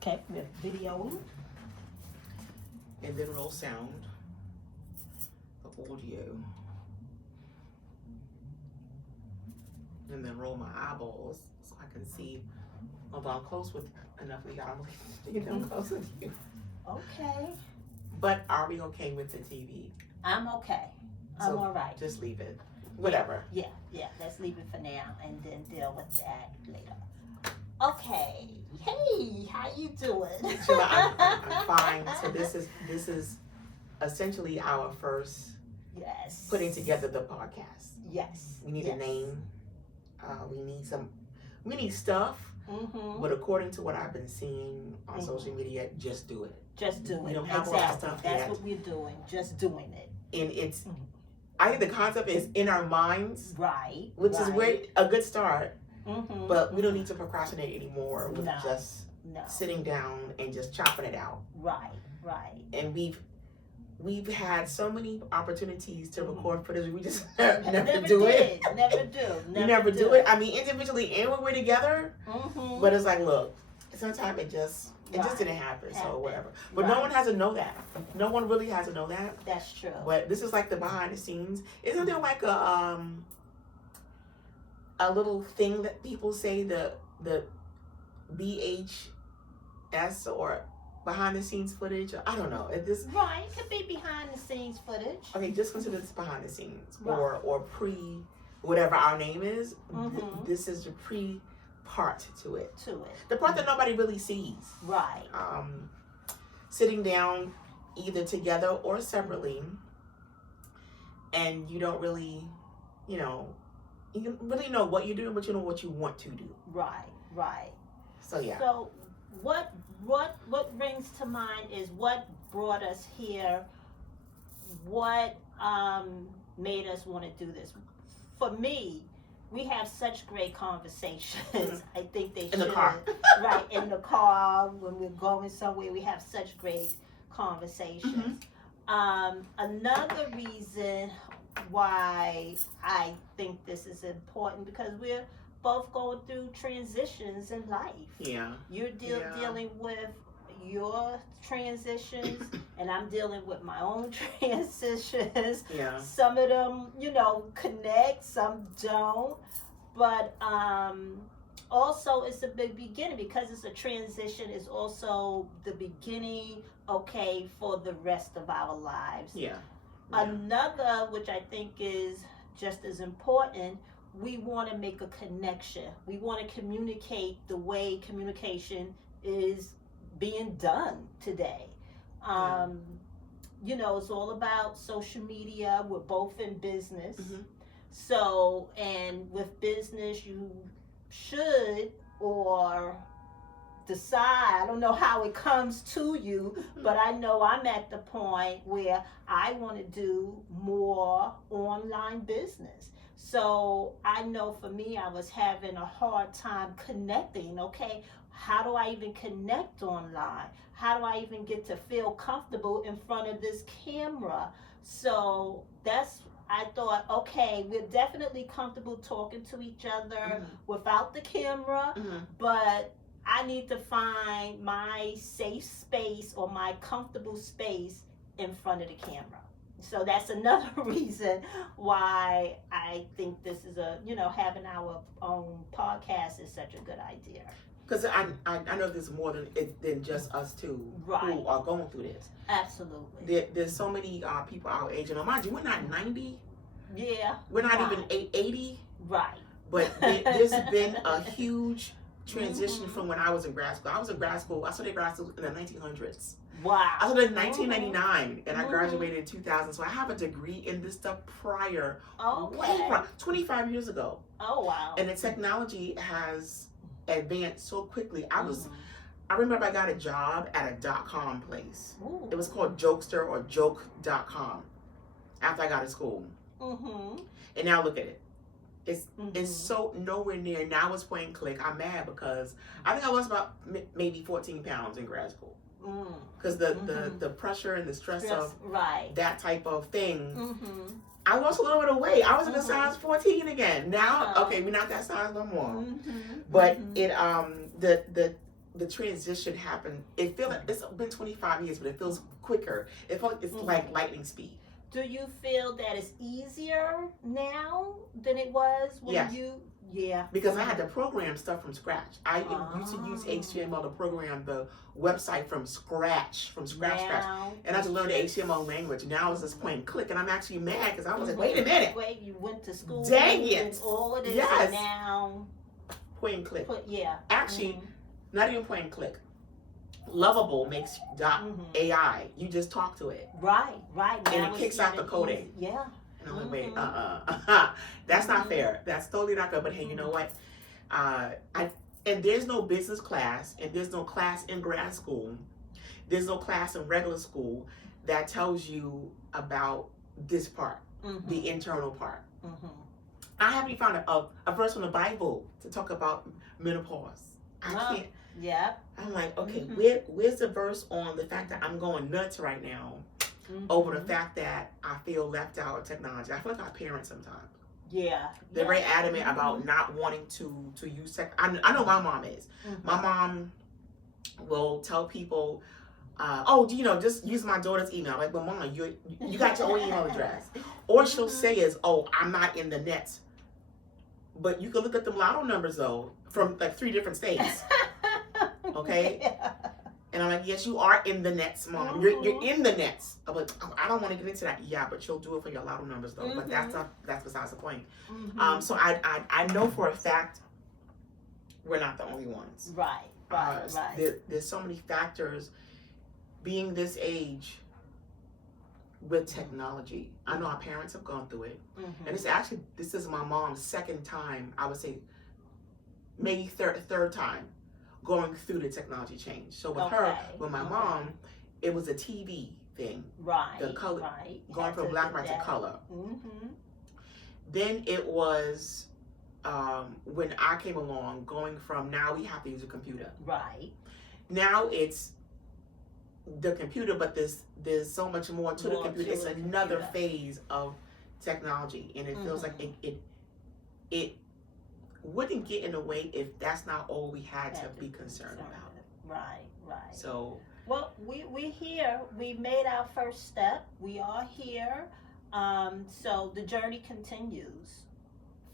Okay, we're videoing. And then roll sound, the audio. And then roll my eyeballs so I can see. Although I'm close with enough of y'all, you know, I'm close with you. Okay. But are we okay with the TV? I'm okay. I'm So all right. Just leave it. Whatever. Yeah. Let's leave it for now and then deal with that later. Okay. Hey, how you doing? Sheila, I'm fine. So this is essentially our first Yes. putting together the podcast. Yes. We need a name. We need stuff. Mm-hmm. But according to what I've been seeing on social media, just do it. Just do it. We don't have exactly. all that stuff That's yet. what we're doing. Just doing it. And it's, I think the concept is in our minds, right? Which is where a good start. Mm-hmm. But we don't need to procrastinate anymore with just No. sitting down and just chopping it out. Right. And we've had so many opportunities to record footage. We just never do it. We never do it. I mean, individually and when we're together. Mm-hmm. But it's like, look, sometimes it just didn't happen. So whatever. But no one has to know that. No one really has to know that. That's true. But this is like the behind the scenes. Isn't there like a little thing that people say, the BHS or behind the scenes footage? I don't know. Right, it could be behind the scenes footage. Okay, just consider this behind the scenes, Right. or pre whatever our name is. Mm-hmm. This is the pre part to it. The part that nobody really sees. Right. Sitting down either together or separately, and you don't really, you really know what you're doing, but you know what you want to do. Right. So yeah. So what brings to mind is what brought us here, what made us want to do this. For me, we have such great conversations. I think they should. In the car. Right, in the car, when we're going somewhere, we have such great conversations. Another reason why I think this is important, because we're both going through transitions in life. Yeah. You're dealing with your transitions, and I'm dealing with my own transitions. Yeah. Some of them, connect, some don't. But also, it's a big beginning, because it's a transition. It's also the beginning, for the rest of our lives. Yeah. Another, which I think is just as important, we want to make a connection. We want to communicate the way communication is being done today. It's all about social media. We're both in business. Mm-hmm. So, and with business, you should or decide, I don't know how it comes to you, but I know I'm at the point where I want to do more online business. So I know for me, I was having a hard time connecting. How do I even connect online? How do I even get to feel comfortable in front of this camera? So I thought, we're definitely comfortable talking to each other without the camera, but I need to find my safe space or my comfortable space in front of the camera. So that's another reason why I think this is having our own podcast is such a good idea. Because I know there's more than just us two who are going through this. Absolutely. There's so many people our age, and mind you, we're not 90. Yeah. We're not even 80. Right. But there's been a huge transition from when I was in grad school. I started grad school in the 1900s. Wow. I started in 1999, and I graduated in 2000. So I have a degree in this stuff prior, way prior, 25 years ago. Oh, wow. And the technology has advanced so quickly. I remember I got a job at a .com place. Ooh. It was called Jokester or Joke.com after I got to school. And now look at it. It's so nowhere near. Now it's point and click. I'm mad because I think I lost about maybe 14 pounds in grad school. Because the pressure and the stress of that type of thing. I lost a little bit of weight. I was in a size 14 again. Now, we're not that size no more. But it the transition happened. It feels like it's been 25 years, but it feels quicker. It feels like it's like lightning speed. Do you feel that it's easier now than it was when you? Yeah. Because I had to program stuff from scratch. I used to use HTML to program the website from scratch. Now, and I had to learn the HTML language. Now it's just point and click, and I'm actually mad because I was like, wait a minute. Wait, you went to school. Dang it. And all of this, Yes. and now. Point and click. Yeah. Actually, not even point and click. Lovable makes .ai. You just talk to it. Right. Now and it kicks out the coding. Yeah. And I'm like, wait, that's not fair. That's totally not good. But hey, you know what? And there's no business class, and there's no class in grad school. There's no class in regular school that tells you about this part, the internal part. I haven't even found a verse from the Bible to talk about menopause. I can't. Yeah. I'm like, okay, where's the verse on the fact that I'm going nuts right now over the fact that I feel left out of technology? I feel like our parents sometimes. Yeah. They're very adamant about not wanting to use tech. I know my mom is. My mom will tell people, just use my daughter's email. Like, but mom, you got your own email address. Or she'll say I'm not in the net. But you can look at the lotto numbers though from like 3 different states. Okay? Yeah. And I'm like, yes, you are in the nets, mom. You're in the nets. I'm like, I don't want to get into that. Yeah, but you'll do it for your lotto numbers though. But that's besides the point. So I know for a fact we're not the only ones. Right. There's so many factors being this age with technology. I know our parents have gone through it. And this is my mom's second time, I would say maybe third time going through the technology change. So with my mom, it was a TV thing. Right. The color, going from black and white to color. Then it was when I came along, going from now we have to use a computer. Right. Now it's the computer, but there's so much more to the computer. It's another phase of technology, and it feels like it wouldn't get in the way if that's not all we had to be concerned about. Right. So, well, we're here. We made our first step. We are here. So the journey continues.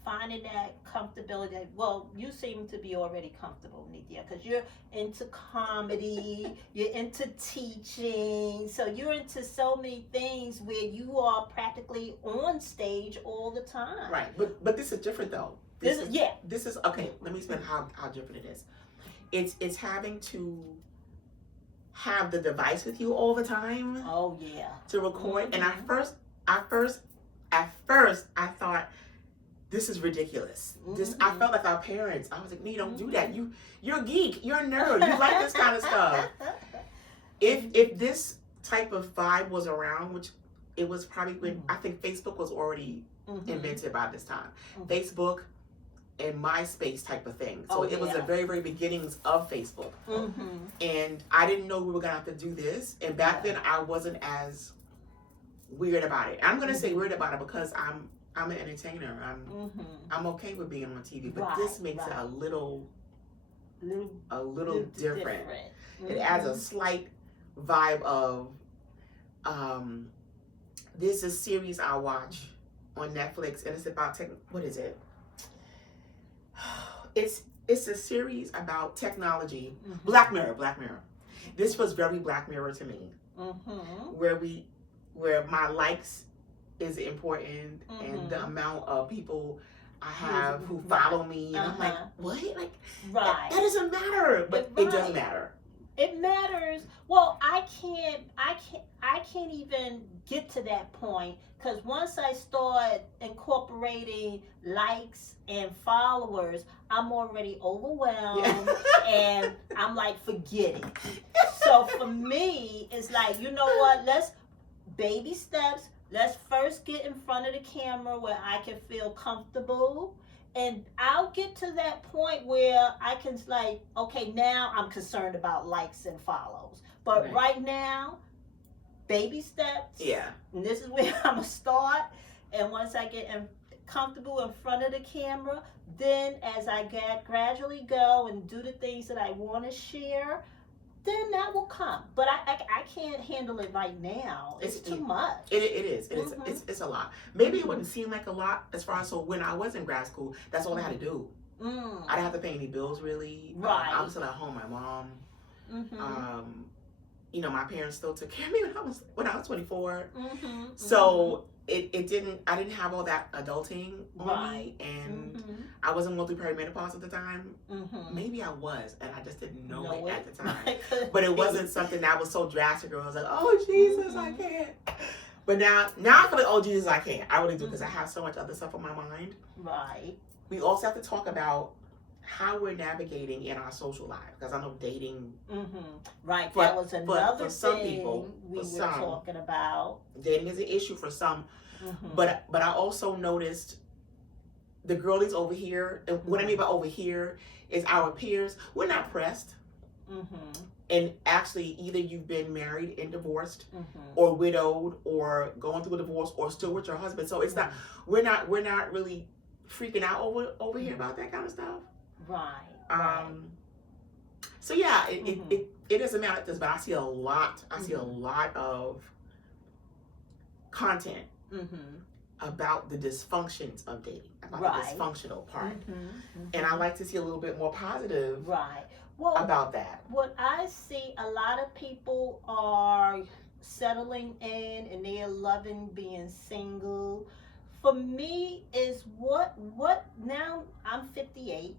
Finding that comfortability. Well, you seem to be already comfortable, Nethia, because you're into comedy, you're into teaching, so you're into so many things where you are practically on stage all the time. Right, but this is different though. This is okay. Let me explain how different it is. It's having to have the device with you all the time. Oh yeah. To record, and at first, I thought, this is ridiculous. I felt like our parents. I was like, "No, don't do that. You're a geek. You're a nerd. You like this kind of stuff." If this type of vibe was around, which it was probably when I think Facebook was already invented by this time, Facebook and MySpace type of thing. So it was the very, very beginnings of Facebook, and I didn't know we were gonna have to do this. And back then, I wasn't as weird about it. I'm gonna say weird about it because I'm an entertainer. I'm okay with being on TV, but this makes it a little different. It adds a slight vibe of there's a series I watch on Netflix, and it's about what is it? It's a series about technology. Black Mirror. This was very Black Mirror to me. Where my likes is important, and the amount of people I have who follow me, and I'm like, what? Like, that doesn't matter, but it does matter. It matters. Well, I can't even get to that point, because once I start incorporating likes and followers, I'm already overwhelmed, and I'm like, forget it. So for me, it's like, you know what? Let's baby steps. Let's first get in front of the camera where I can feel comfortable, and I'll get to that point where I can like, okay, now I'm concerned about likes and follows. But right now, baby steps. Yeah. And this is where I'm gonna start. And once I get comfortable in front of the camera. Then as I gradually go and do the things that I want to share, then that will come. But I can't handle it right now. It's too much. It is. It's a lot. Maybe it wouldn't seem like a lot as far as, so when I was in grad school, that's all I had to do. I didn't have to pay any bills really. Right. I was still at home. My mom. You know, my parents still took care of me when I was 24. So I didn't have all that adulting on me, and I wasn't going through perimenopause at the time. Maybe I was, and I just didn't know it at the time. But it wasn't something that was so drastic. I was like, oh Jesus, I can't. But now I feel like, oh Jesus, I can't. I really do, because I have so much other stuff on my mind. Right. We also have to talk about how we're navigating in our social life, because I know dating. Right, that was another for some thing people, we were talking about. Dating is an issue for some, but I also noticed the girlies over here, and what I mean by over here is our peers. We're not pressed, and actually either you've been married and divorced, or widowed, or going through a divorce, or still with your husband. So it's not we're not really freaking out over here about that kind of stuff. Right. So yeah, it doesn't matter like this, but I see a lot. I see a lot of content about the dysfunctions of dating, about the dysfunctional part, and I like to see a little bit more positive about that. What I see, a lot of people are settling in and they're loving being single. For me, is what now I'm 58.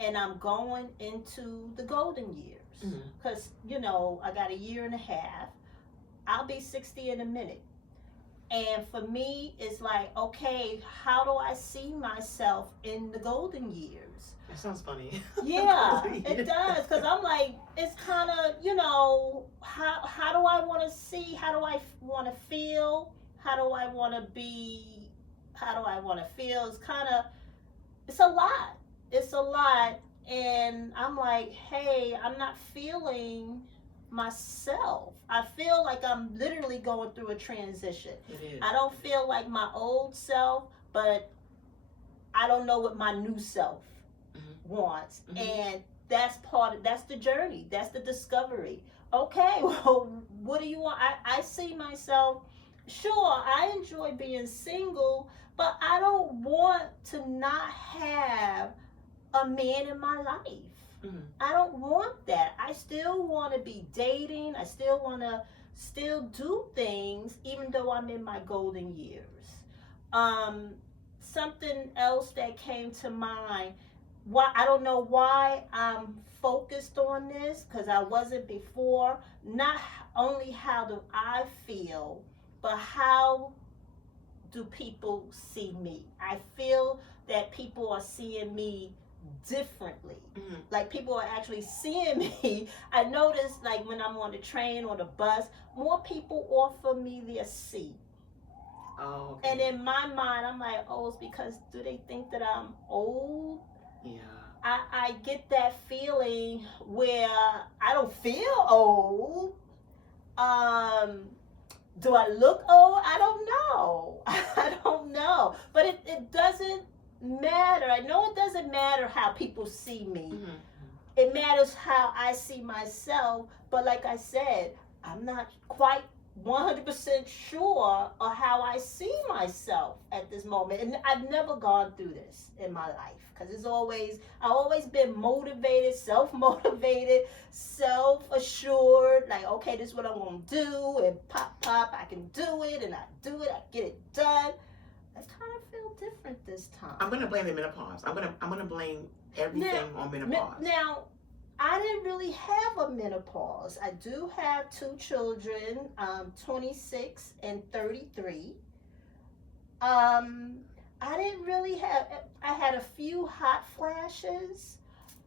And I'm going into the golden years, because you know I got a year and a half. I'll be 60 in a minute, and for me, it's like, okay, how do I see myself in the golden years? That sounds funny. Yeah, it does, because I'm like, it's kind of, you know, how do I want to see? How do I want to feel? How do I want to be? How do I want to feel? It's a lot. It's a lot, and I'm like, hey, I'm not feeling myself. I feel like I'm literally going through a transition. It is. I don't feel like my old self, but I don't know what my new self wants. And that's the journey. That's the discovery. Okay, well, what do you want? I see myself, sure, I enjoy being single, but I don't want to not have a man in my life. I don't want that. I still want to be dating. I still want to do things, even though I'm in my golden years. Something else that came to mind, I don't know why I'm focused on this, because I wasn't before. Not only how do I feel, but how do people see me? I feel that people are seeing me differently. Like, people are actually seeing me. I notice, like, when I'm on the train or the bus, more people offer me their seat. Oh, okay. And in my mind, I'm like, oh, it's because, do they think that I'm old? Yeah. I get that feeling where I don't feel old. Do I look old? I don't know. I don't know. But it doesn't matter. I know it doesn't matter how people see me. It matters how I see myself. But like I said, I'm not quite 100% sure of how I see myself at this moment. And I've never gone through this in my life, because I've always been motivated, self-motivated, self-assured, like, okay, this is what I'm going to do, and pop, I can do it, and I do it, I get it done. I kind of feel different this time. I'm going to blame the menopause. I'm going to blame everything on menopause. Now, I didn't really have a menopause. I do have 2 children, 26 and 33. I didn't really have, I had a few hot flashes,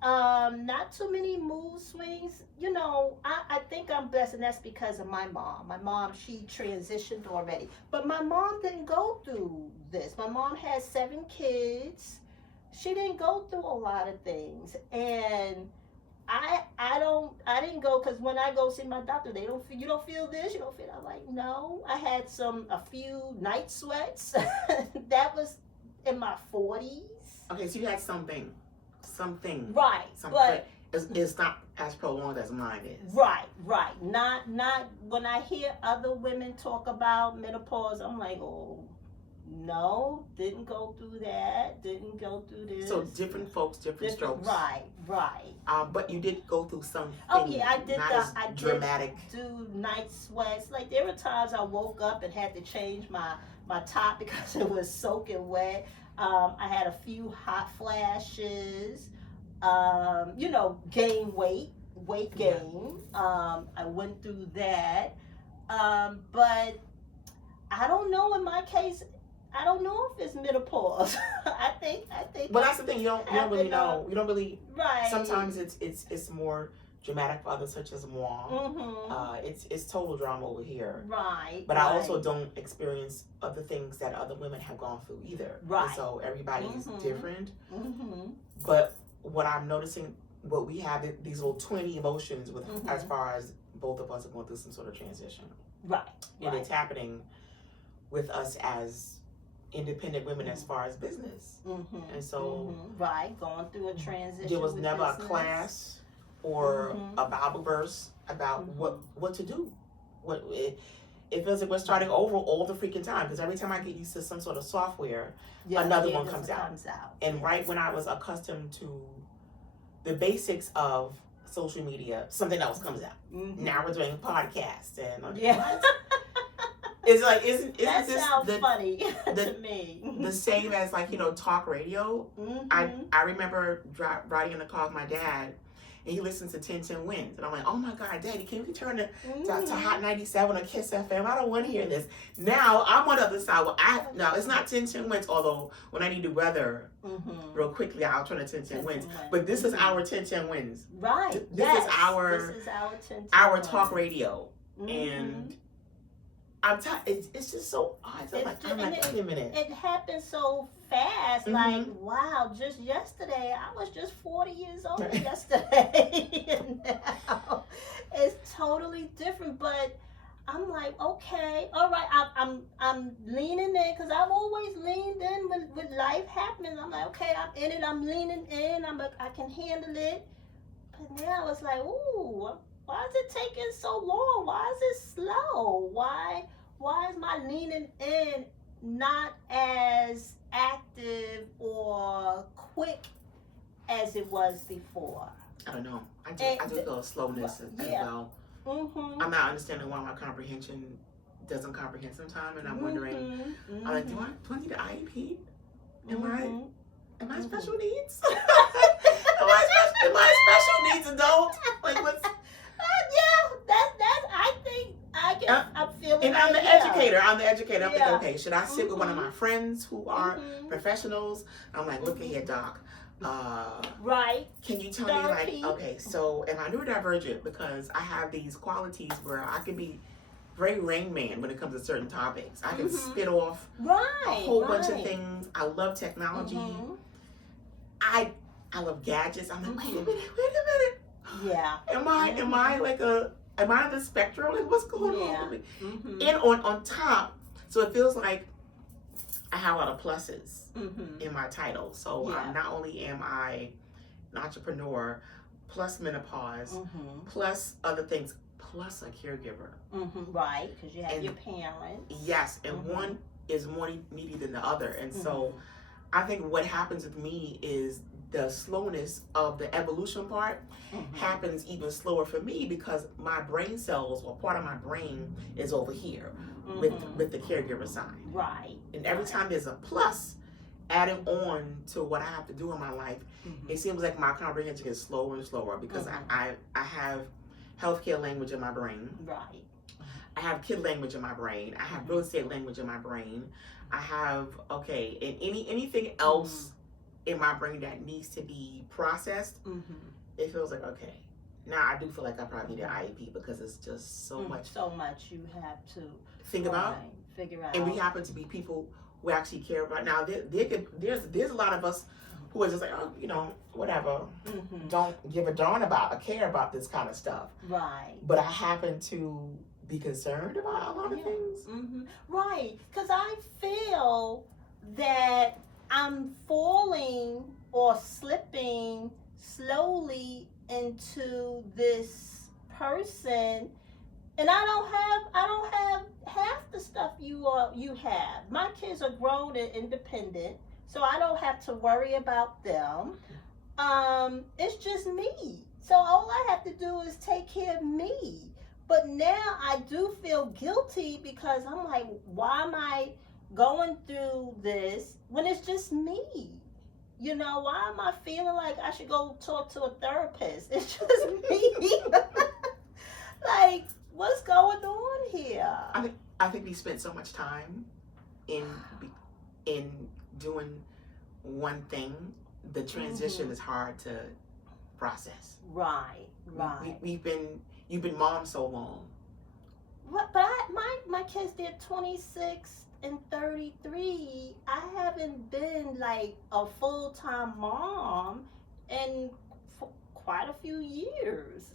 not too many mood swings. You know, I think I'm blessed, and that's because of my mom. My mom, she transitioned already. But my mom didn't go through this. My mom had 7 kids. She didn't go through a lot of things. And I didn't go, because when I go see my doctor, you don't feel this, you don't feel that. I'm like, no. I had a few night sweats. in my 40s. Okay, so you had something. Right, but it's not as prolonged as mine is. Right. Not when I hear other women talk about menopause, I'm like, oh, no, didn't go through that, didn't go through this. So different folks, different strokes. Right. But you did go through something. Oh yeah, I did. I dramatic. Did do night sweats. Like there were times I woke up and had to change my top because it was soaking wet. I had a few hot flashes. Gain weight gain. I went through that. But I don't know. In my case, I don't know if it's menopause. I think. Well, that's the thing. You don't really know. You don't really. Right. Sometimes it's more dramatic for others, such as moi. Mm-hmm. It's total drama over here. Right. But I also don't experience other things that other women have gone through either. Right. And so everybody's different. Mm-hmm. But what I'm noticing, what we have these little twinny emotions with, as far as both of us are going through some sort of transition. Right. And it's happening with us as independent women as far as business. And so going through a transition. There was with never business. a class or a Bible verse about what to do. It feels like we're starting over all the freaking time, because every time I get used to some sort of software, another one comes out. And right when I was accustomed to the basics of social media, something else comes out. Now we're doing podcasts and what? It's like isn't that this sounds funny to me? The same as talk radio. I remember riding in the car with my dad, and he listens to 1010 Wins, and I'm like, oh my God, Daddy, can we turn to Hot 97 or Kiss FM? I don't want to hear this. Now I'm on the other side. Well, no, it's not 1010 Wins. Although when I need the weather real quickly, I'll turn to 1010 Wins. But this is our 1010 Wins. Right. This is our 1010 our talk radio, and I'm tired. It's just so odd. So wait a minute. It happened so fast. Like, wow, just yesterday, I was just 40 years old yesterday. And now it's totally different. But I'm like, okay, all right, I'm leaning in, because I've always leaned in with life happening. I'm like, okay, I'm in it. I'm leaning in. I can handle it. But now it's like, ooh. Why is it taking so long? Why is it slow? Why is my leaning in not as active or quick as it was before? I don't know. I do feel a slowness as well. I'm not understanding why my comprehension doesn't comprehend sometimes, and I'm wondering, I'm like, do I need an IEP? Am I special needs? am I special needs adult? Like what's I think I'm feeling. And I'm the educator. I'm thinking, okay, should I sit with one of my friends who are professionals? I'm like, look at here, doc. Right. Can you tell me, like, okay, so am I neurodivergent? Because I have these qualities where I can be very Rain Man when it comes to certain topics. I can spit off a whole bunch of things. I love technology. I love gadgets. I'm like, wait a minute. Yeah. Am I on the spectrum? Like, what's going on with me? And on top, so it feels like I have a lot of pluses in my title. So not only am I an entrepreneur, plus menopause, plus other things, plus a caregiver. Right, because you have your parents. Yes, and one is more needy than the other. And so I think what happens with me is the slowness of the evolution part happens even slower for me, because my brain cells, or part of my brain, is over here with the caregiver side. Right. And every time there's a plus added on to what I have to do in my life, it seems like my comprehension is slower and slower, because I have healthcare language in my brain. Right. I have kid language in my brain. I have real estate language in my brain. I have, and anything else in my brain that needs to be processed, it feels like, okay, now I do feel like I probably need an IEP, because it's just so much you have to figure out. And we happen to be people who actually care about. Now there's a lot of us who are just like, oh, whatever, don't give a darn about or care about this kind of stuff. Right. But I happen to be concerned about a lot of things. Right, because I feel that I'm falling or slipping slowly into this person, and I don't have half the stuff you have. My kids are grown and independent, so I don't have to worry about them. It's just me. So all I have to do is take care of me. But now I do feel guilty because I'm like, why am I going through this when it's just me? You know, why am I feeling like I should go talk to a therapist? It's just me. Like, what's going on here? I think we spent so much time in doing one thing. The transition is hard to process. Right. You've been mom so long. But my kids, they're 26 and 33. I haven't been like a full-time mom in quite a few years.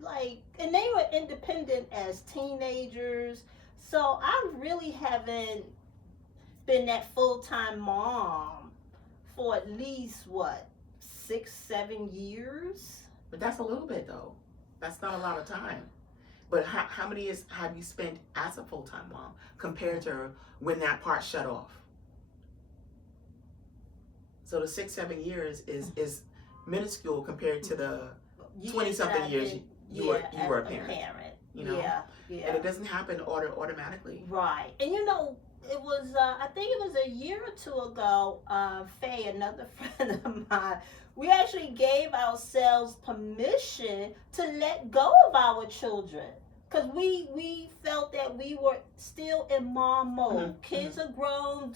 Like, and they were independent as teenagers, so I really haven't been that full-time mom for at least what, 6-7 years. But that's a little bit though. That's not a lot of time. But how many years have you spent as a full-time mom compared to when that part shut off? So the 6-7 years is minuscule compared to the 20-something years you were a parent. You know, yeah. And it doesn't happen automatically. Right, and you know, it was I think it was a year or two ago. Faye, another friend of mine, we actually gave ourselves permission to let go of our children because we felt that we were still in mom mode. Mm-hmm. Kids are grown,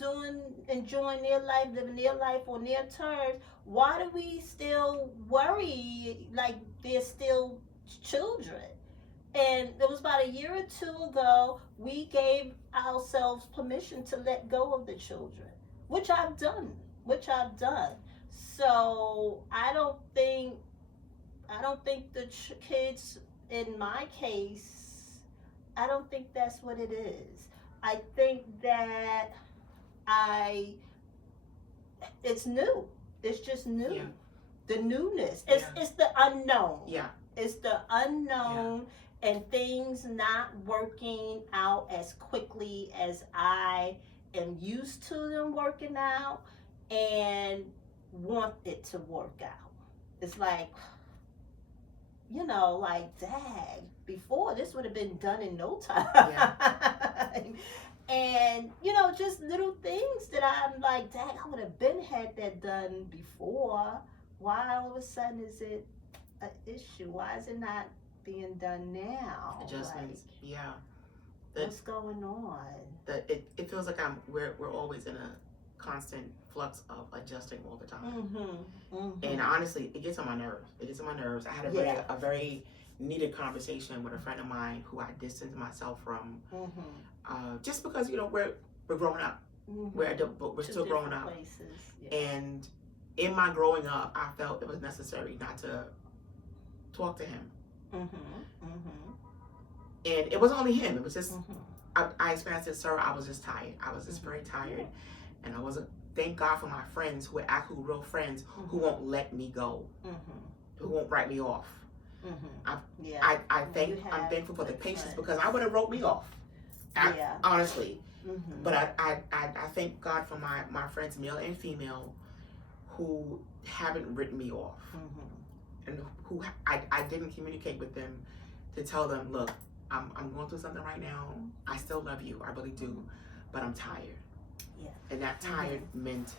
enjoying their life, living their life on their terms. Why do we still worry like they're still children? And it was about a year or two ago, we gave ourselves permission to let go of the children, which I've done. So I don't think the kids, in my case, I don't think that's what it is. I think that it's new. It's just new. Yeah. The newness. It's the unknown. Yeah. It's the unknown. Yeah. And things not working out as quickly as I am used to them working out and want it to work out. It's like, you know, like, dang, before this would have been done in no time. Yeah. And, you know, just little things that I'm like, dang, I would have had that done before. Why all of a sudden is it an issue? Why is it not being done now? Adjustments, like, yeah. What's going on? It feels like we're always in a constant flux of adjusting all the time. And honestly, it gets on my nerves. I had a very needed conversation with a friend of mine who I distanced myself from, just because, you know, we're growing up. We're still growing up. Yeah. And in my growing up, I felt it was necessary not to talk to him. And it wasn't only him. It was just I experienced it, sir. I was just tired. I was just very tired, and I wasn't. Thank God for my friends who are actual real friends who won't let me go, who won't write me off. I'm thankful for the patience because I would have wrote me off. Honestly, but I thank God for my friends, male and female, who haven't written me off. And who I didn't communicate with them to tell them, look, I'm going through something right now. I still love you, I really do, but I'm tired. Yeah. And that tired means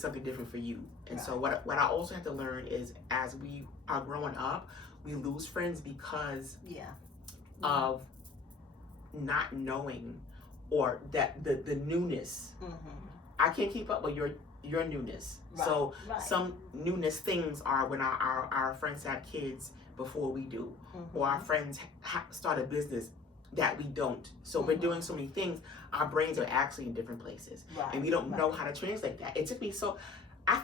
something different for you. And so what I also have to learn is as we are growing up, we lose friends because of not knowing or that the newness. I can't keep up with your newness. So some newness things are when our friends have kids before we do, or our friends start a business that we don't. So we're doing so many things, our brains are actually in different places, and we don't know how to translate that. It took me I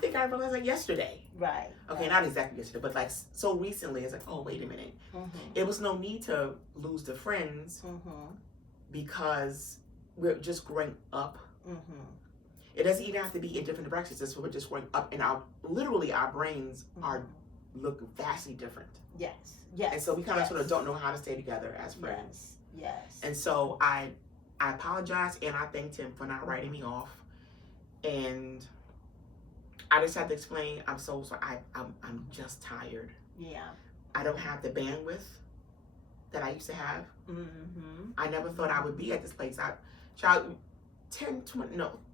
think I realized that yesterday. Okay, not exactly yesterday, but like so recently. It's like, oh, wait a minute. It was no need to lose the friends because we're just growing up. It doesn't even have to be in different directions. It's we're just going up, and our brains are look vastly different. Yes, yes. And so we kind of sort of don't know how to stay together as friends. Yes. And so I apologized, and I thanked him for not writing me off. And I just had to explain, I'm so sorry. I'm just tired. Yeah. I don't have the bandwidth that I used to have. I never thought I would be at this place.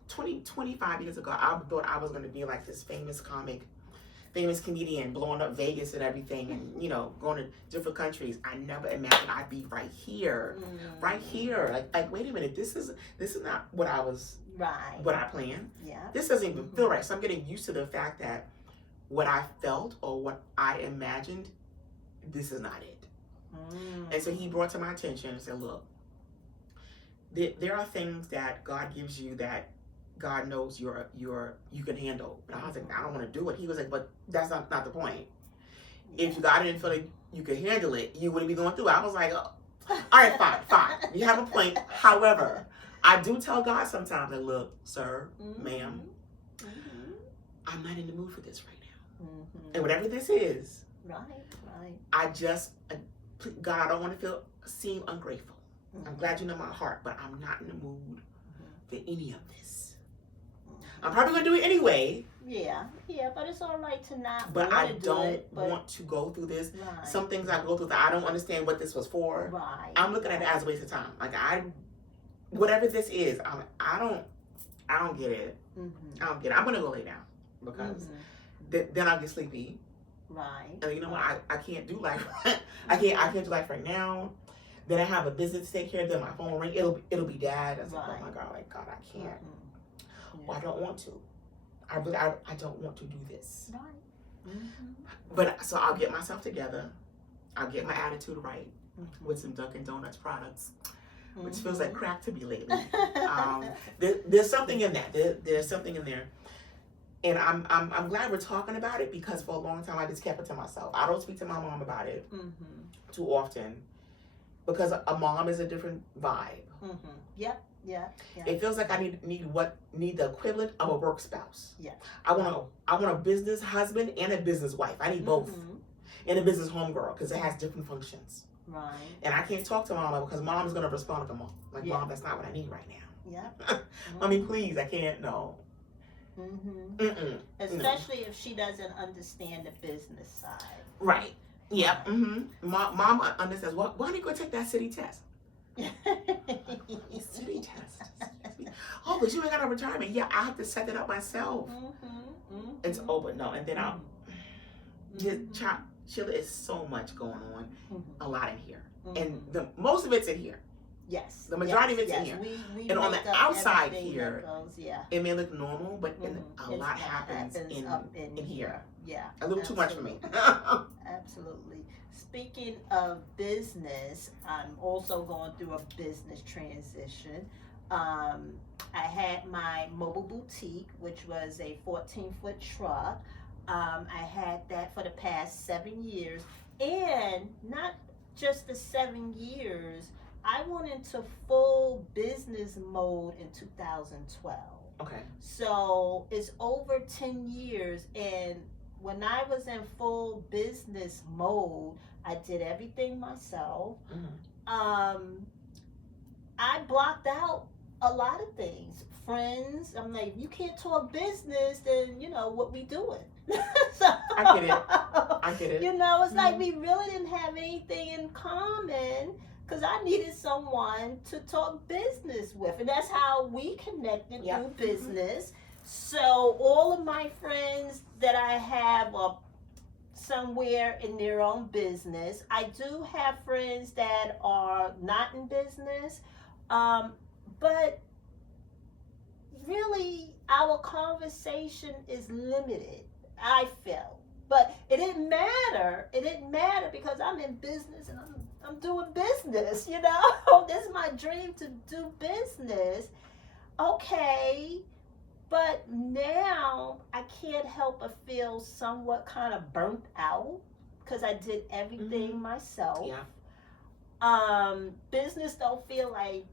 25 years ago, I thought I was going to be like this famous comedian, blowing up Vegas and everything, and going to different countries. I never imagined I'd be right here. Like wait a minute, this is not what I was, what I planned. Yeah. This doesn't even feel right. So I'm getting used to the fact that what I felt or what I imagined, this is not it. And so he brought to my attention and said, look, there are things that God gives you that God knows you can handle. And I was like, I don't want to do it. He was like, but that's not the point. If God didn't feel like you could handle it, you wouldn't be going through it. I was like, oh, all right, fine. You have a point. However, I do tell God sometimes, like, look, sir, ma'am, I'm not in the mood for this right now. And whatever this is, I just, God, I don't want to seem ungrateful. I'm glad you know my heart, but I'm not in the mood for any of this. I'm probably going to do it anyway. Yeah, but it's all right to not But I don't want want to go through this. Some things I go through that I don't understand what this was for. I'm looking at it as a waste of time. Like, whatever this is, I don't get it. I don't get it. I'm going to go lay down because then I'll get sleepy. And you know what? I can't do life. I can't do life right now. Then I have a business to take care of. Then my phone will ring. It'll be Dad. I was like, oh my God, I can't. Well, I don't want to. I don't want to do this. But so I'll get myself together. I'll get my attitude right with some Dunkin' Donuts products, which feels like crack to me lately. There's something in that. There's something in there. And I'm glad we're talking about it, because for a long time I just kept it to myself. I don't speak to my mom about it too often, because a mom is a different vibe. Yeah. It feels like I need the equivalent of a work spouse. Yeah. I want a business husband and a business wife. I need both. And a business homegirl, because it has different functions. And I can't talk to Mama because Mom is going to respond to Mom. Like, Mom, that's not what I need right now. Mommy, please, I can't, no. Especially if she doesn't understand the business side. Right. Yep. Mom understands. Why don't you go take that city test? City test. Oh, but you ain't got a retirement. Yeah, I have to set that up myself. It's over. No, and then Sheila, is so much going on. A lot in here, and most of it's in here. Yes. The majority of it's in here. We and on the outside here, it may look normal, but a lot happens in here. Yeah. A little too much for me. Absolutely. Speaking of business, I'm also going through a business transition. I had my mobile boutique, which was a 14-foot truck. I had that for the past 7 years. And not just the 7 years, I went into full business mode in 2012. Okay. So it's over 10 years. And when I was in full business mode, I did everything myself. I blocked out a lot of things. Friends, I'm like, you can't talk business, then, what we doing? So, I get it. It's like we really didn't have anything in common, because I needed someone to talk business with. And that's how we connected through business. So all of my friends that I have are somewhere in their own business. I do have friends that are not in business. But really, our conversation is limited, I felt. But it didn't matter. It didn't matter because I'm in business and I'm doing business, This is my dream, to do business. Okay, but now I can't help but feel somewhat kind of burnt out because I did everything myself. Yeah. Business don't feel like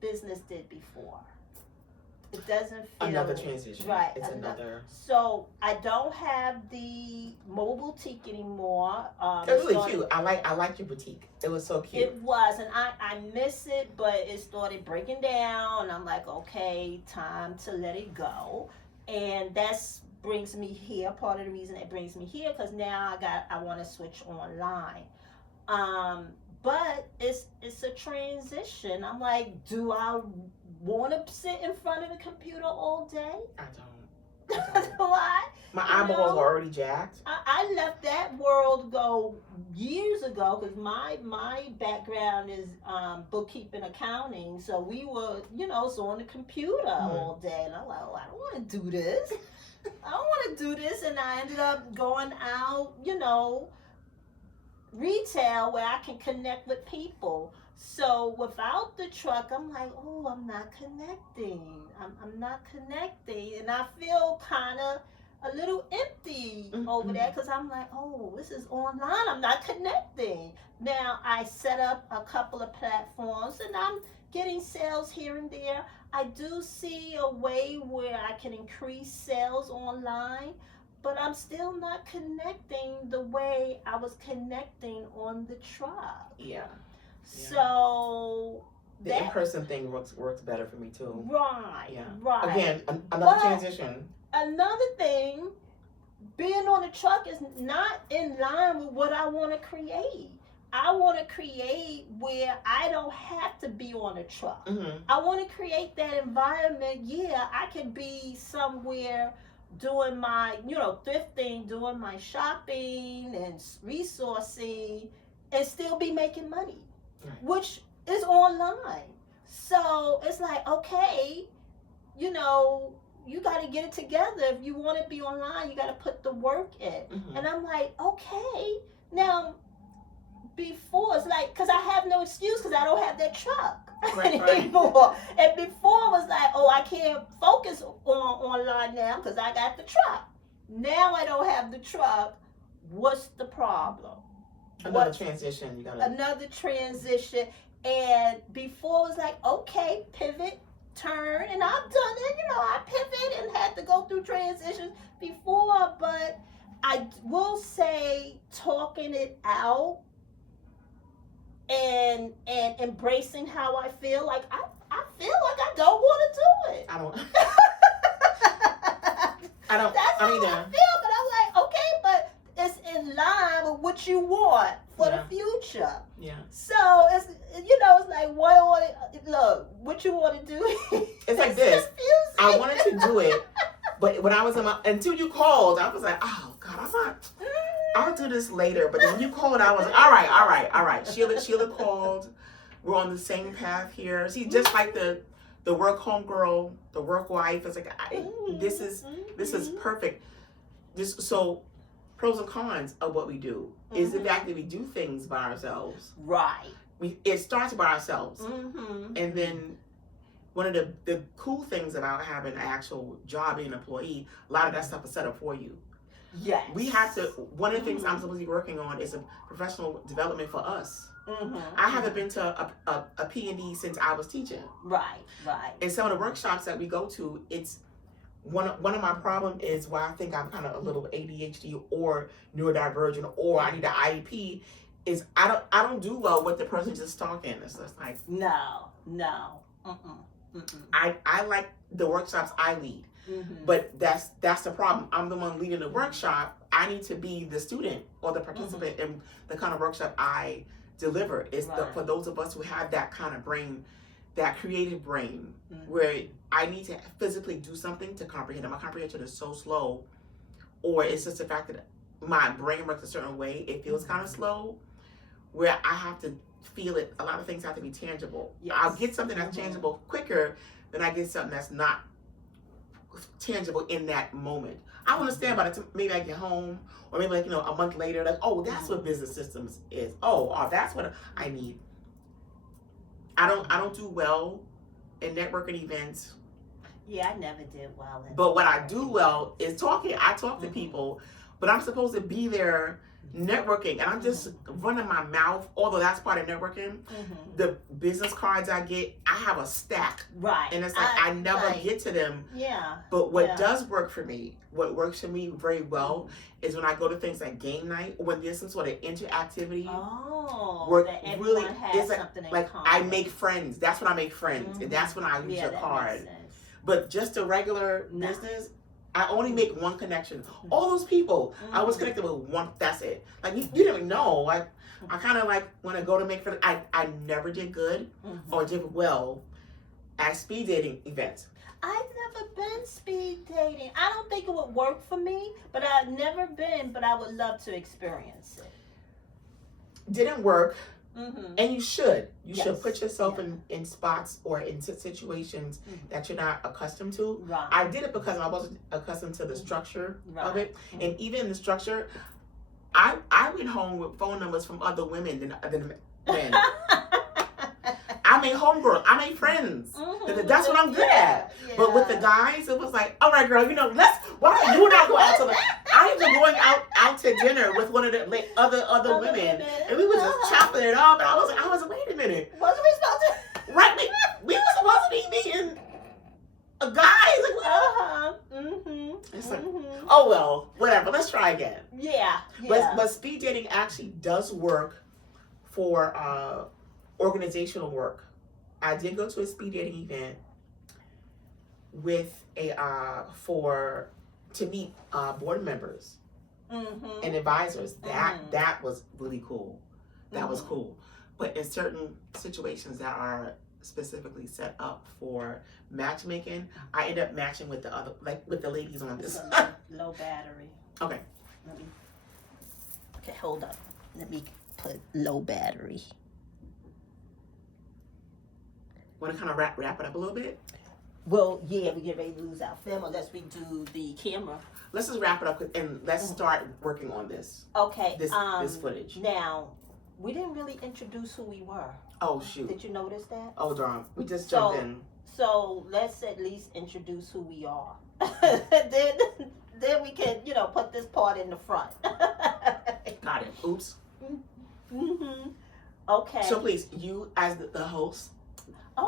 business did before. It doesn't feel another transition. right. It's another. So I don't have the mobile boutique anymore. It's really cute. I like your boutique. It was so cute. It was, and I miss it, but it started breaking down. I'm like, okay, time to let it go, and that's brings me here. Part of the reason it brings me here because now I want to switch online. But it's a transition. I'm like, do I want to sit in front of the computer all day? I don't. Why? My eyeballs are already jacked. I left that world go years ago because my background is bookkeeping, accounting. So we were, so on the computer all day. And I'm like, oh, I don't want to do this. I don't want to do this. And I ended up going out, retail where I can connect with people. So without the truck, I'm like, oh, I'm not connecting. I'm not connecting. And I feel kind of a little empty over there because I'm like, oh, this is online. I'm not connecting. Now, I set up a couple of platforms and I'm getting sales here and there. I do see a way where I can increase sales online, but I'm still not connecting the way I was connecting on the truck. Yeah. So the in-person thing works better for me too. Right. Yeah. Right. Again, another transition. Another thing, being on the truck is not in line with what I want to create. I want to create where I don't have to be on a truck. Mm-hmm. I want to create that environment. Yeah, I can be somewhere doing my, thrifting, doing my shopping and resourcing and still be making money, right, which is online. So it's like, okay, you got to get it together. If you want to be online, you got to put the work in. Mm-hmm. And I'm like, okay. Now, before, it's like, because I have no excuse because I don't have that truck anymore. And before, it was like, oh, I can't focus on online now because I got the truck. Now I don't have the truck. What's the problem? Another transition. Another transition. And before, it was like, okay, pivot, turn, and I've done it. I pivot and had to go through transitions before, but I will say talking it out and embracing how I feel, like I feel like I don't want to do it. I don't. That's how I feel, but I'm like, okay, but it's in line with what you want for the future. Yeah. So it's it's like what you want to do. It's like this. Confusing. I wanted to do it, but when I was until you called, I was like, oh God, I'm not. I'll do this later. But then when you called, I was like, all right. Sheila called. We're on the same path here. See, just like the work home girl, the work wife. It's like this is perfect. So pros and cons of what we do is the fact that we do things by ourselves. Right. It starts by ourselves, and then one of the cool things about having an actual job, being an employee, a lot of that stuff is set up for you. Yes. We have to. One of the things I'm supposed to be working on is a professional development for us. I haven't been to a P&D since I was teaching. Right. And some of the workshops that we go to, it's one of my problem is why I think I'm kind of a little ADHD or neurodivergent or I need an IEP is I don't do well with the person just talking. It's just like no. I like the workshops I lead. But that's the problem. I'm the one leading the workshop. I need to be the student or the participant in the kind of workshop I deliver. It's for those of us who have that kind of brain, that creative brain, where I need to physically do something to comprehend. My comprehension is so slow, or it's just the fact that my brain works a certain way. It feels kind of slow, where I have to feel it. A lot of things have to be tangible. Yes. I'll get something that's tangible quicker than I get something that's not tangible in that moment. I understand by the time maybe I get home, or maybe a month later, like, oh, that's what business systems is. Oh, that's what I need. I don't do well in networking events. Yeah, I never did well in But what I do well is talking. I talk to people, but I'm supposed to be there networking, and I'm just running my mouth, although that's part of networking. The business cards I get, I have a stack. Right. And it's like I never get to them. Yeah. But what does work for me, what works for me very well, is when I go to things like game night, when there's some sort of interactivity. Oh, work that everyone really has like, something in like common. I make friends. That's when I make friends. And that's when I use your card. But just a regular business, I only make one connection. All those people, I was connected with one. That's it. Like you didn't know. Like I kind of like when I go to make friends. I never did good or did well at speed dating events. I've never been speed dating. I don't think it would work for me, but I've never been. But I would love to experience it. Didn't work. And you should. You should put yourself in spots or in situations that you're not accustomed to. Right. I did it because I wasn't accustomed to the structure of it. And even in the structure, I went home with phone numbers from other women than men. I made homegirls. I made friends. That's what I'm good at. Yeah. But with the guys, it was like, all right, girl, why don't you and I go out to I ended up going out to dinner with one of the other women, and we were just chopping it up. And I was like, wait a minute, wasn't we supposed to? Right, we were supposed to be meeting a guy. It's like, oh well, whatever. Let's try again. Yeah. But speed dating actually does work for organizational work. I did go to a speed dating event with to meet board members and advisors. That was really cool. That was cool. But in certain situations that are specifically set up for matchmaking, I end up matching with with the ladies on this. Low battery. Okay. Okay, hold up. Let me put low battery. Want to kind of wrap it up a little bit? Well, yeah, we get ready to lose our film unless we do the camera. Let's just wrap it up and let's start working on this. Okay. This footage. Now, we didn't really introduce who we were. Oh, shoot. Did you notice that? Oh, darn. We just jumped in. So let's at least introduce who we are. then we can, put this part in the front. Got it. Oops. Okay. So please, you as the host,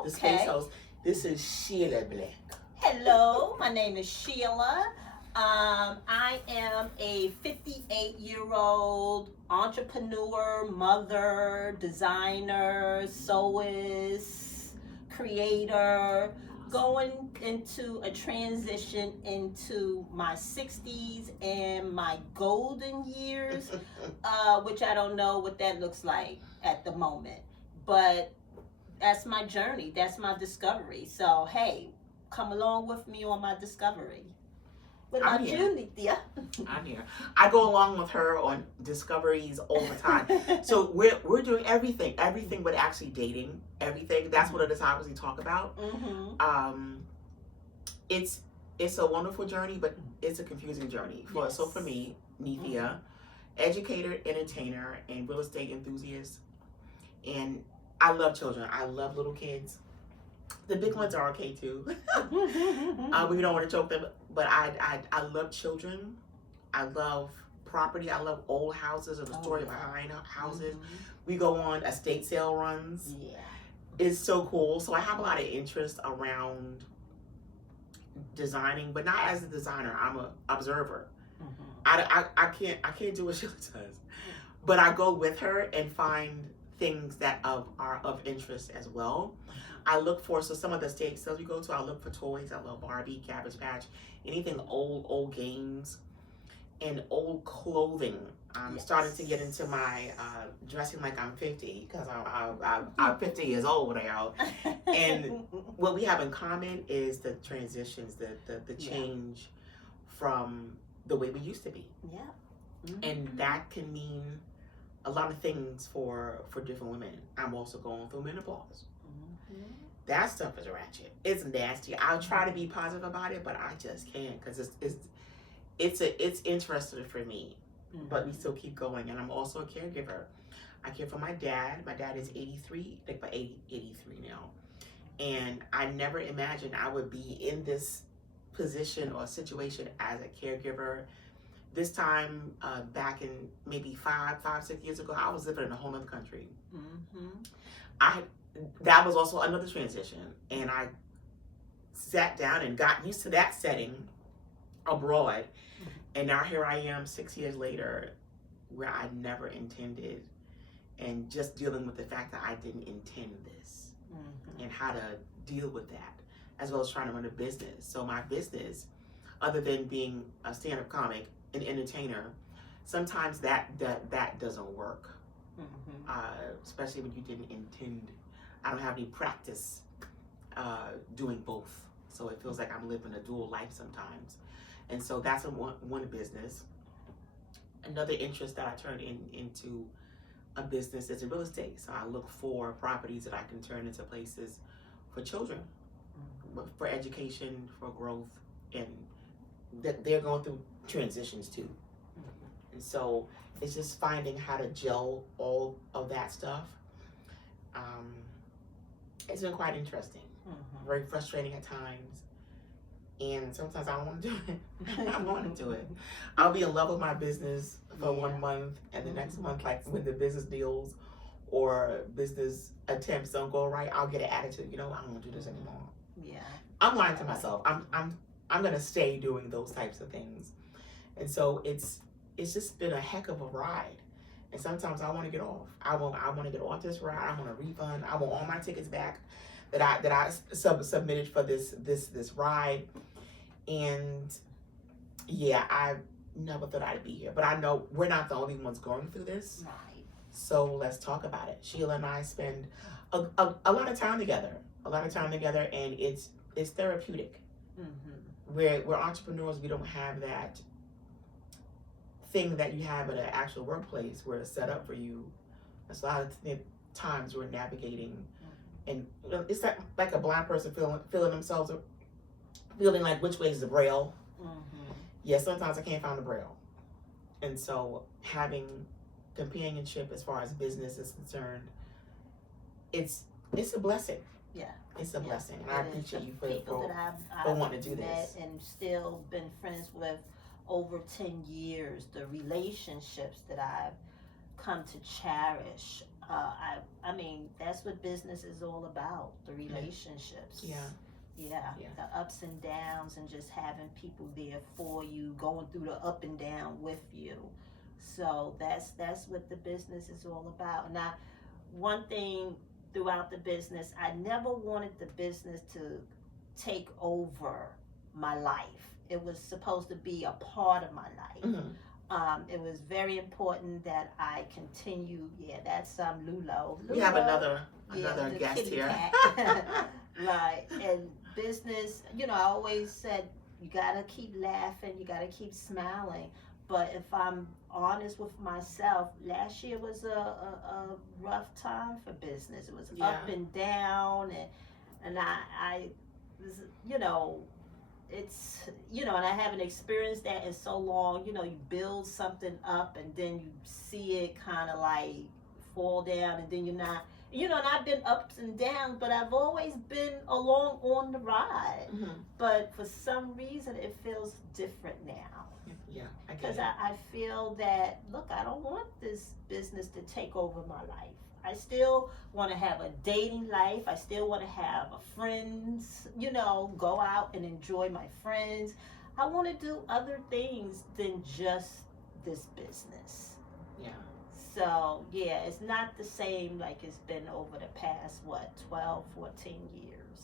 the space host, this is Sheila Black. Hello, my name is Sheila. I am a 58-year-old entrepreneur, mother, designer, sewist, creator, going into a transition into my 60s and my golden years, which I don't know what that looks like at the moment. But that's my journey. That's my discovery. So, hey, come along with me on my discovery. What about you, Nethia? I'm here. I go along with her on discoveries all the time. So we're doing everything but actually dating. Everything. That's one of the topics we talk about. It's a wonderful journey, but it's a confusing journey. So for me, Nethia, educator, entertainer, and real estate enthusiast, and I love children. I love little kids. The big ones are okay too. We don't want to choke them, but I love children. I love property. I love old houses and the story behind houses. We go on estate sale runs. Yeah, it's so cool. So I have a lot of interest around designing, but not as a designer. I'm an observer. I can't do what Sheila does, but I go with her and find things that are of interest as well. I look for, so some of the estate sales we go to, I look for toys. I love Barbie, Cabbage Patch, anything old games, and old clothing. I'm starting to get into my dressing like I'm 50 because I'm 50 years old now. And what we have in common is the transitions, the change from the way we used to be. Yeah. And that can mean a lot of things for different women. I'm also going through menopause. That stuff is ratchet. It's nasty. I'll try to be positive about it, but I just can't because it's interesting for me. But we still keep going, and I'm also a caregiver. I care for my dad. My dad is 83, like by 83 now, and I never imagined I would be in this position or situation as a caregiver this time back in maybe 6 years ago, I was living in a whole other country. That was also another transition, and I sat down and got used to that setting abroad, and now here I am 6 years later, where I never intended, and just dealing with the fact that I didn't intend this, and how to deal with that, as well as trying to run a business. So my business, other than being a stand-up comic, an entertainer, sometimes that doesn't work, especially when you didn't intend. I don't have any practice doing both, so it feels like I'm living a dual life sometimes. And so that's one business. Another interest that I turned into a business is in real estate. So I look for properties that I can turn into places for children, for education, for growth, and that they're going through transitions too. And so it's just finding how to gel all of that stuff. It's been quite interesting, very frustrating at times, and sometimes I don't want to do it. I want to do it. I'll be in love with my business for 1 month, and the next month, like when the business deals or business attempts don't go right, I'll get an attitude. I don't want to do this anymore. Yeah, I'm lying to myself. I'm gonna stay doing those types of things, and so it's just been a heck of a ride. And sometimes I want to get off. I want to get off this ride. I want a refund. I want all my tickets back that I submitted for this ride. And yeah, I never thought I'd be here, but I know we're not the only ones going through this. right. So let's talk about it. Sheila and I spend a lot of time together. And it's therapeutic. We're entrepreneurs. We don't have that thing that you have at an actual workplace where it's set up for you. That's a lot of times we're navigating, and it's like a blind person feeling themselves, feeling like which way is the braille. Yeah, sometimes I can't find the braille, and so having companionship as far as business is concerned, it's a blessing. Yeah, it's a blessing, and I appreciate you for I've wanting to do this and still been friends with over 10 years. The relationships that I've come to cherish. I mean, that's what business is all about, the relationships. Yeah, the ups and downs, and just having people there for you, going through the up and down with you. So that's what the business is all about. Now, one thing throughout the business, I never wanted the business to take over my life. It was supposed to be a part of my life. It was very important that I continue. Yeah, that's Lulo. We have another guest here. Right, and business, I always said you gotta keep laughing, you gotta keep smiling. But if I'm honest with myself, last year was a rough time for business. It was up and down, and I was, it's, and I haven't experienced that in so long. You build something up and then you see it kind of like fall down, and then you're not, and I've been ups and downs, but I've always been along on the ride. But for some reason, it feels different now. Yeah, because I feel that, look, I don't want this business to take over my life. I still want to have a dating life. I still want to have friends, go out and enjoy my friends. I want to do other things than just this business. Yeah. So, yeah, it's not the same like it's been over the past, 12, 14 years.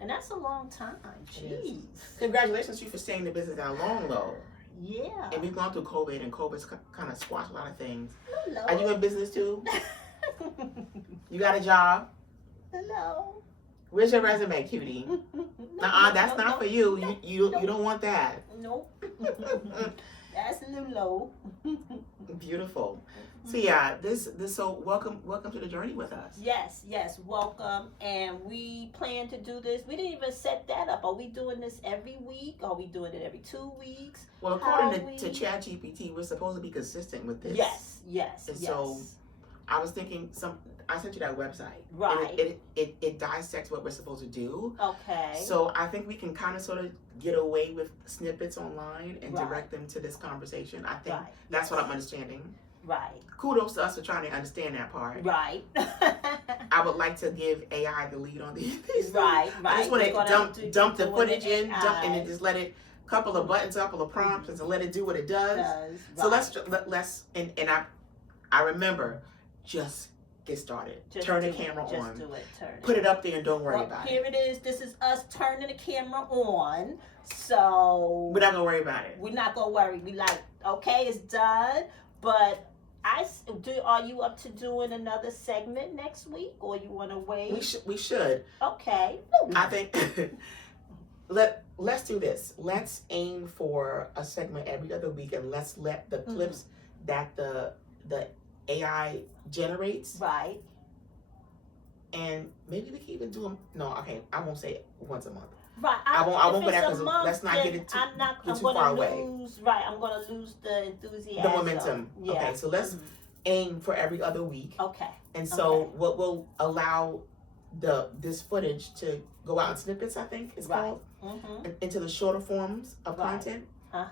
And that's a long time. Jeez. Congratulations to you for staying in the business that long, though. Yeah. And we've gone through COVID, and COVID's kind of squashed a lot of things. Hello. Are you in business too? You got a job? Hello. Where's your resume, cutie? That's not for you. You don't want that. Nope. That's Lulo. Beautiful. So yeah, so welcome to the journey with us. Yes, welcome. And we plan to do this. We didn't even set that up. Are we doing this every week? Are we doing it every 2 weeks? Well, according to ChatGPT, we're supposed to be consistent with this. Yes. So I was thinking I sent you that website. Right. And it dissects what we're supposed to do. Okay. So I think we can kind of sort of get away with snippets online and Right. direct them to this conversation. I think Right. that's what I'm understanding. Right. Kudos to us for trying to understand that part. Right. I would like to give AI the lead on these things. Right. I just want to dump the footage in, AI. and then just let it, couple of buttons, couple of prompts, and let it do what it does. So let's and I remember, just get started. Just turn the do it. camera Just on. do it. Turn it. Put it up there and don't worry Well, about here it is. This is us turning the camera on. So We're not gonna worry about it. we're not gonna worry. We like, okay, it's done. But are you up to doing another segment next week, or you want to wait? We should. Okay. I think let's do this. Let's aim for a segment every other week, and let's let the clips that the AI generates, Right. and maybe we can even do them. No, okay, I won't say it once a month. Right. I won't if put that it's a because month, let's not then get it too, I'm get too gonna far away. Right. I'm gonna lose the enthusiasm. The momentum. Yeah. Okay, so let's aim for every other week. Okay. And so what will allow this footage to go out in snippets, I think it's called, into the shorter forms of content.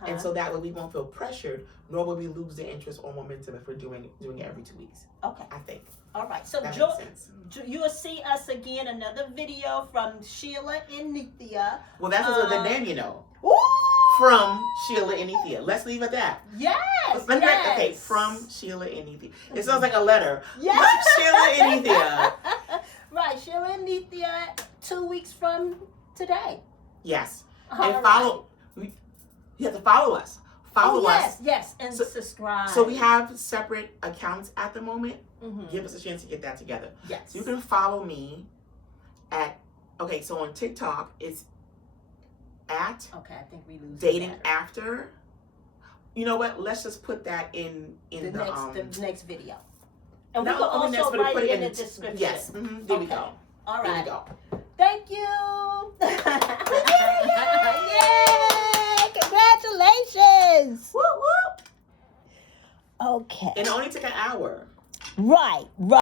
And so that way we won't feel pressured, nor will we lose the interest or momentum if we're doing it every 2 weeks. Okay. I think. All right. So That makes sense. you will see us again, another video from Sheila Nethia. Well, that's the name, you know. Woo! From Sheila Nethia. Let's leave it at that. Yes. Okay, from Sheila Nethia. It sounds like a letter. Yes. Sheila Nethia. Right, Sheila Nethia, 2 weeks from today. Yes. All And follow. You have to follow us. Follow us. Yes, and subscribe. So we have separate accounts at the moment. Give us a chance to get that together. Yes. So you can follow me so on TikTok it's at Okay, I think we lose dating after. You know what? Let's just put that in the next video. And we we can also write it in the description. Yes. There we go. All There we right. go. Thank you. Yay! Congratulations. Woo woo. Okay. And it only took an hour. Right.